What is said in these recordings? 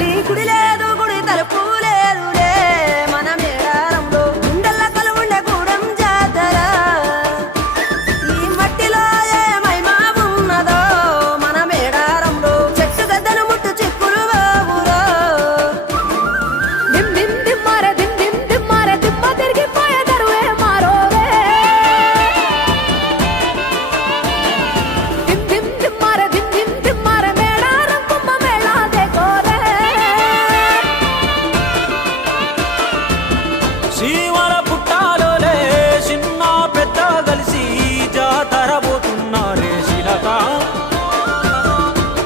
తల్లి గుడి లేదు గుడి తలుపు లేదులే మన మేడారంలో గుండెల్ల కలువుండే గూడెం జాతర ఈ మట్టిలో ఏ మహిమ ఉన్నదో మన మేడారంలో చెట్టు గద్దను ముట్టు చిక్కులు బాబులో దిమ్ దిమ్ దిమ్మారే దిమ్ దిమ్ దిమ్మారే దిమ్మ తిరిగిపోయే దరువే మారోవే దిమ్ దిమ్ దిమ్మారే దిమ్ దిమ్ దిమ్మారే మేడారం కుమ్మ మేళా దేకోరే శ్రీవర పుట్టాలోలే చిన్న పెద్ద కలిసి జాతర పోతున్నారే శిలక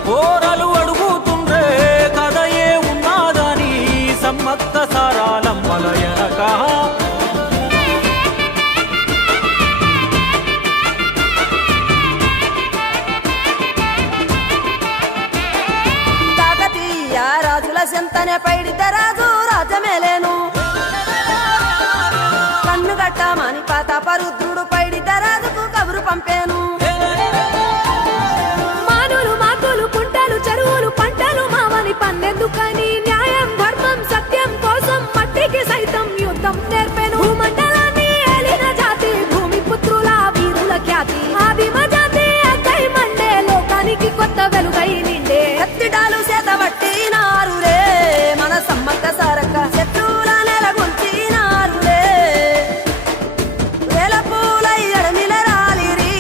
పోరలు అడుగుతుండ్రే కథ ఏ ఉన్నాదని సమ్మక్క సారాలమ్మల ఎనక కాకతీయ రాజుల చెంతనే పైడిత రాజు రాజమేలేను కన్ను గట్టమని పాతాపరుద్రుడు పైడిత రాజుకు కబురు పంపేను మానులు మాకులు కుంటలు చెరువులు పంటలు మామని పన్నెందుకని న్యాయం ధర్మం సత్యం కోసం మట్టికి సైతం యుద్ధం నేర్పెను భూమండలాన్ని ఏలిన జాతి భూమి పుత్రుల వీరుల ఖ్యాతి ఆదిమ జాతి అక్కై మండే లోకానికి కొత్త వెలుగై నిండే కత్తిడాలు చేతబట్టినారులే మన సమ్మక్క సారక్క శత్రువుల నెలగొల్చినారులే వేల పూలై ఎడమిల రాలిరి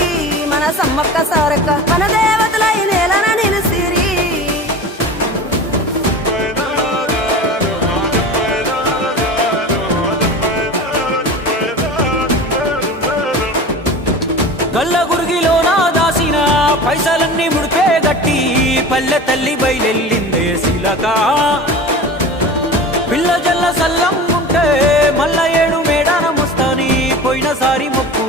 మన సమ్మక్క సారక్క మన దేవతలై నేలన నిలిసిరి గల్ల గురిగిలోన దాసిన పైసలన్నీ ముడిపే గట్టి పల్లె తల్లి బయలెల్లిందే శిలక పిల్ల జల్ల సల్లం ఉంటే మల్ల ఏడు మేడాన ముస్తాని పోయినసారి మొక్కు